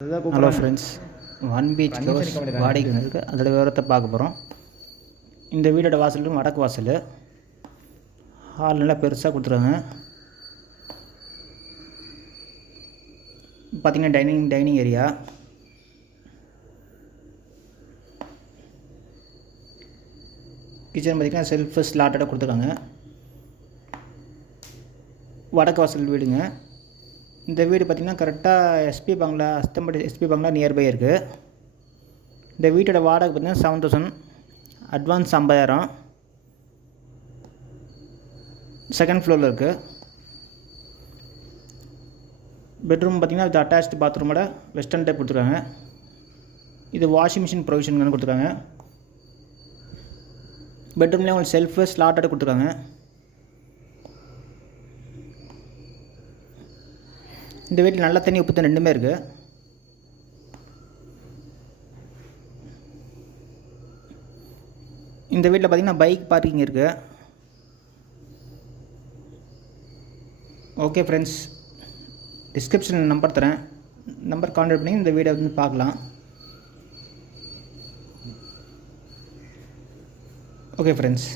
Hello friends, 1 BHK house வாடகைக்கு இருக்குது. அதோட விவரத்தை பார்க்க போகிறோம். இந்த வீடோட வாசலும் வடக்கு வாசல். ஹால் நல்லா பெருசாக கொடுத்துருவாங்க. பார்த்திங்கன்னா டைனிங் ஏரியா. கிச்சன் பார்த்திங்கன்னா செல்ஃப் ஸ்லாட்டோட கொடுத்துருக்காங்க. வடக்கு வாசல் வீடுங்க. இந்த வீடு பார்த்திங்கன்னா கரெக்டாக எஸ்பி பங்களா, அஸ்தம்பட்டி எஸ்பி பங்களா நியர்பை இருக்குது. இந்த வீட்டோட வாடகை பார்த்திங்கன்னா 7,000, அட்வான்ஸ் 50,000. செகண்ட் ஃப்ளோரில் இருக்குது. பெட்ரூம் பார்த்திங்கன்னா இது அட்டாச்டு பாத்ரூமோட வெஸ்டர்ன் டைப் கொடுத்துருக்காங்க. இது வாஷிங் மிஷின் ப்ரொவிஷன் கொடுத்துருக்காங்க. பெட்ரூம்லேயே உங்களுக்கு செல்ஃபு ஸ்லாட்டோட கொடுத்துருக்காங்க. இந்த வீட்டில் நல்ல தண்ணி உப்பு தண்ணி ரெண்டுமே இருக்குது. இந்த வீட்டில் பார்த்திங்கன்னா பைக் பார்க்கிங் இருக்குது. ஓகே ஃப்ரெண்ட்ஸ், டிஸ்கிரிப்ஷனில் நம்பர் தரேன். நம்பர் கான்டாக்ட் பண்ணி இந்த வீடியோ வந்து பார்க்கலாம். Okay friends.